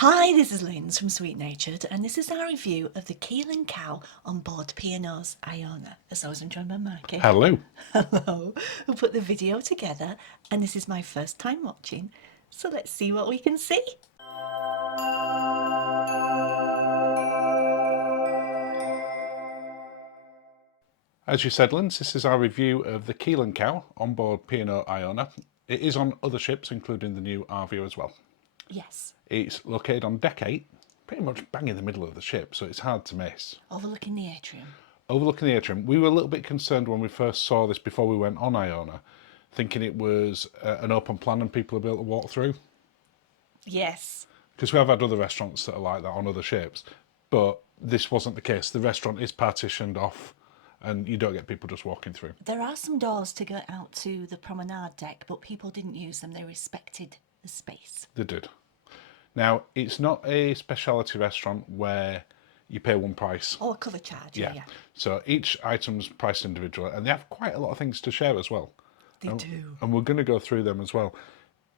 Hi, this is Linz from Sweet Natured, and this is our review of the Keel Cow on board P&O's Iona. As always, I'm joined by Mikey. Hello. Hello. Who put the video together, and this is my first time watching, so let's see what we can see. As you said, Linz, this is our review of the Keel Cow on board P&O Iona. It is on other ships, including the new Arvia as well. Yes. It's located on deck 8, pretty much bang in the middle of the ship, so it's hard to miss. Overlooking the atrium. Overlooking the atrium. We were a little bit concerned when we first saw this before we went on Iona, thinking it was an open plan and people would be able to walk through. Yes. Because we have had other restaurants that are like that on other ships, but this wasn't the case. The restaurant is partitioned off and you don't get people just walking through. There are some doors to get out to the promenade deck, but people didn't use them. They respected the space. They did. Now, it's not a speciality restaurant where you pay one price. Or a cover charge, yeah. So each item's priced individually, and they have quite a lot of things to share as well. They do. And we're going to go through them as well.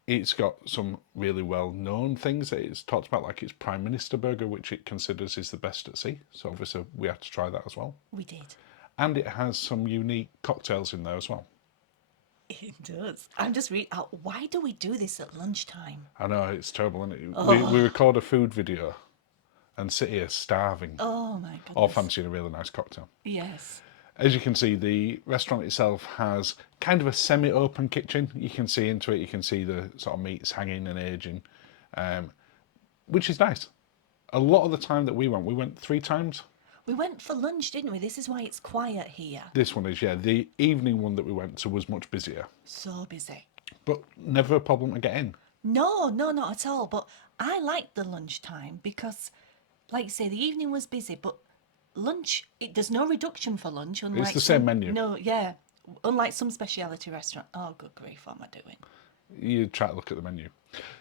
It's got some really well-known things that it's talked about, like its Prime Minister burger, which it considers is the best at sea. So obviously we had to try that as well. We did. And it has some unique cocktails in there as well. It does. I'm just reading out, why do we do this at lunchtime? I know, it's terrible, isn't it? Oh. We record a food video and sit here starving. Oh my goodness. Or fancying a really nice cocktail. Yes. As you can see, the restaurant itself has kind of a semi-open kitchen. You can see into it, you can see the sort of meats hanging and aging, which is nice. A lot of the time that we went 3 times. We went for lunch, didn't we? This is why it's quiet here. This one is, yeah. The evening one that we went to was much busier. So busy. But never a problem to get in. No, not at all. But I liked the lunchtime because, like you say, the evening was busy, but lunch, there's no reduction for lunch. Unlike It's the same menu. No, yeah. Unlike some speciality restaurant. Oh, good grief, what am I doing? You try to look at the menu.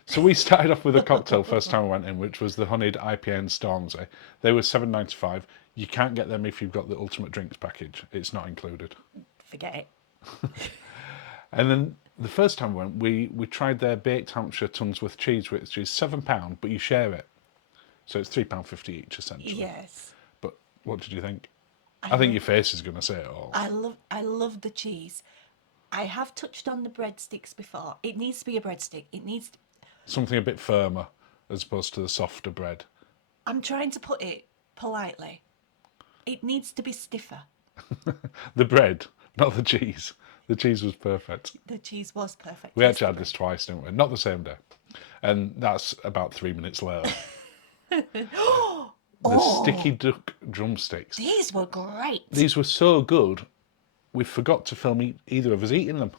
So we started off with a cocktail first time we went in, which was the honeyed IPA and Stormzy. They were $7.95. You can't get them if you've got the ultimate drinks package. It's not included. Forget it. And then the first time we went, we tried their baked Hampshire Tunsworth cheese, which is £7, but you share it. So it's £3.50 each, essentially. Yes. But what did you think? I think your face is going to say it all. I love the cheese. I have touched on the breadsticks before. It needs to be a breadstick. It needs to... Something a bit firmer as opposed to the softer bread. I'm trying to put it politely. It needs to be stiffer. The bread, not the cheese. The cheese was perfect. The cheese was perfect. We actually had this twice, didn't we? Not the same day. And that's about 3 minutes later. The sticky duck drumsticks. These were great. These were so good, we forgot to film either of us eating them.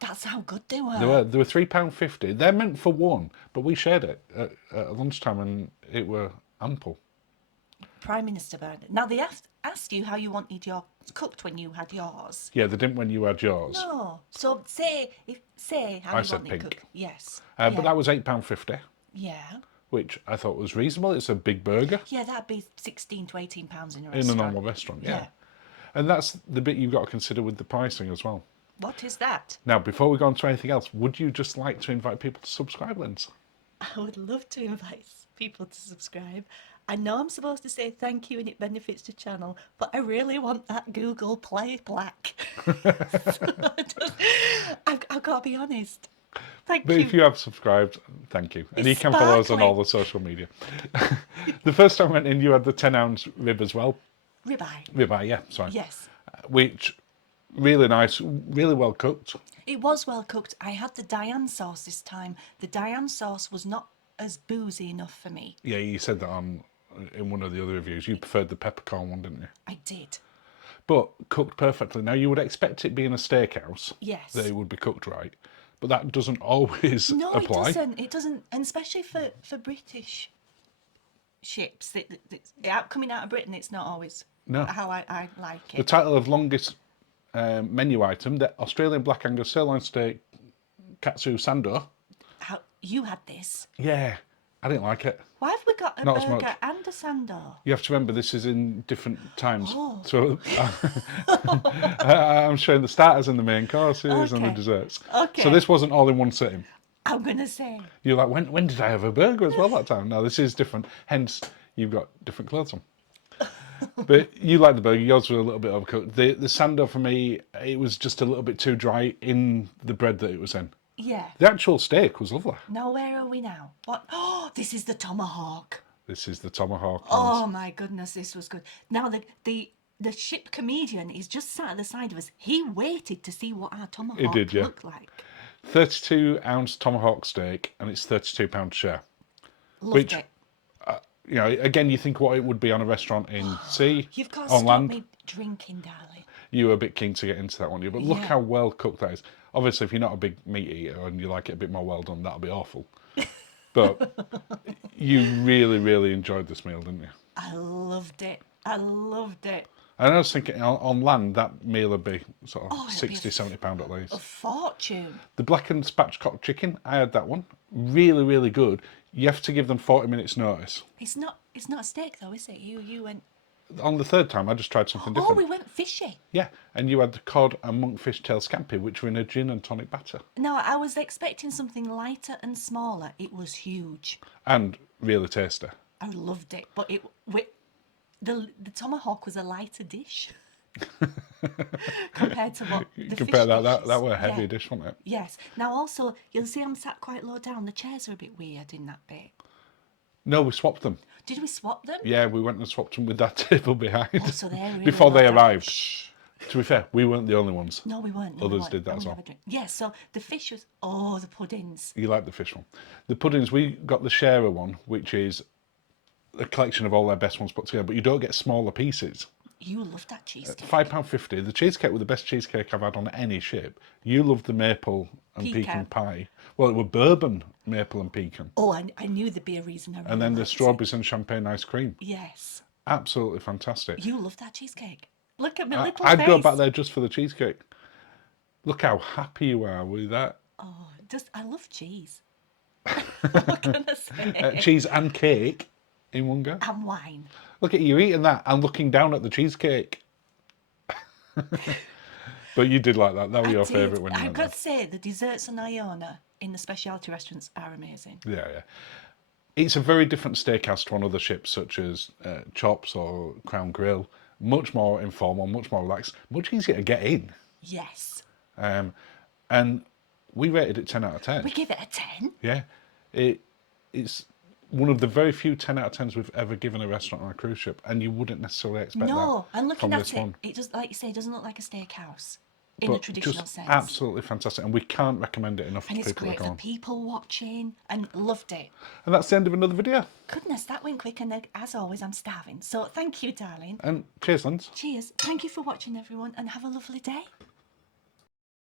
That's how good they were. They were £3.50. They're meant for one, but we shared it at lunchtime and it were ample. Prime Minister burger. Now, they asked you how you wanted yours cooked when you had yours. Yeah, they didn't when you had yours. No. So say how I you said want it pink. cooked. Yes. But that was £8.50, Yeah. which I thought was reasonable. It's a big burger Yeah, that'd be £16 to £18 in a restaurant. in a normal restaurant, yeah. And that's the bit you've got to consider with the pricing as well. What is that? Now, before we go on to anything else, would you just like to invite people to subscribe, Linz? I would love to invite people to subscribe. I know I'm supposed to say thank you and it benefits the channel, but I really want that Google Play black. I've got to be honest. Thank But you. if you have subscribed, thank you. And you It's can follow us on sparkling. all the social media. The first time I went in, you had the 10-ounce rib as well. Ribeye. Ribeye, yeah, sorry. Yes. Which, really nice, really well cooked. It was well cooked. I had the Diane sauce this time. The Diane sauce was not as boozy enough for me. Yeah, you said that in one of the other reviews. You preferred the peppercorn one, didn't you? I did. But cooked perfectly. Now, you would expect it being a steakhouse. Yes. That it would be cooked right. But that doesn't always No, apply. it doesn't. It doesn't. And especially for British ships, coming out of Britain, it's not always how I like The it. title of longest menu item, the Australian Black Angus Sirloin Steak Katsu Sando. How you had this? Yeah, I didn't like it. Why have we got a Not as much. burger and a sando? You have to remember this is in different times. Oh. So I'm showing the starters and the main courses and the Okay. desserts. Okay. So this wasn't all in one sitting. I'm going to say. You're like, when did I have a burger as well that time? No, this is different. Hence, you've got different clothes on. But you like the burger. Yours was a little bit overcooked. The sando for me, it was just a little bit too dry in the bread that it was in. Yeah. The actual steak was lovely. Now, where are we now? What? Oh, this is the tomahawk. This is the tomahawk. Oh my goodness, this was good. Now the ship comedian is just sat at the side of us. He waited to see what our tomahawk did, yeah. looked like. 32-ounce tomahawk steak, and it's £32 share. Loved Which, it. You know, again, you think what it would be on a restaurant in sea, You've got to on stop land. me drinking, darling. You were a bit keen to get into that one, but look Yeah. how well cooked that is. Obviously, if you're not a big meat eater and you like it a bit more well done, that'll be awful. But you really, really enjoyed this meal, didn't you? I loved it. I loved it. And I was thinking on land, that meal would be sort of it'd be £60–70 at least. A fortune. The blackened spatchcock chicken, I had that one. Really, really good. You have to give them 40 minutes notice. It's not a steak though, is it? You went. On the third time, I just tried something different. Oh, we went fishy. Yeah, and you had the cod and monkfish tail scampi, which were in a gin and tonic batter. No, I was expecting something lighter and smaller. It was huge. And really tasty. I loved it, but the tomahawk was a lighter dish compared to what the Compare fish that, dishes. that were a heavy Yeah. dish, wasn't it? Yes. Now also, you'll see I'm sat quite low down. The chairs are a bit weird in that bit. No, we swapped them. Did we swap them? Yeah, we went and swapped them with that table behind. Oh, so they're really before they low down. arrived. Shh. To be fair, we weren't the only ones. No, we weren't. No, Others we weren't. did that And as we well. have a drink. Yes, so the fish was... Oh, the puddings. You like the fish one. The puddings, we got the sharer one, which is a collection of all their best ones put together, but you don't get smaller pieces. You loved that cheesecake. £5.50. The cheesecake was the best cheesecake I've had on any ship. You loved the maple and pecan pie. Well, it was bourbon, maple and pecan. Oh, I knew there'd be a reason I really And then the liked it. strawberries and champagne ice cream. Yes. Absolutely fantastic. You loved that cheesecake. Look at my little I'd face. go back there just for the cheesecake. Look how happy you are with that. Oh, I love cheese. What can I say? Cheese and cake in one go. And wine. Look at you eating that and looking down at the cheesecake. But you did like that. That was your favourite when you I've went got there. to say, the desserts on Iona in the speciality restaurants are amazing. Yeah, yeah. It's a very different steakhouse to on other ships, such as Chops or Crown Grill. Much more informal, much more relaxed, much easier to get in. Yes. And we rated it 10 out of 10. We give it a 10. Yeah. It's one of the very few 10 out of 10s we've ever given a restaurant on a cruise ship, and you wouldn't necessarily expect that. No, and looking from at this one. it just like you say, it doesn't look like a steakhouse in a But traditional just sense. absolutely fantastic, and we can't recommend it enough And to it's people great that go for on. people watching, and loved it. And that's the end of another video. Goodness, that went quick, and as always, I'm starving. So thank you, darling. And cheers, Linz. Cheers. Thank you for watching, everyone, and have a lovely day.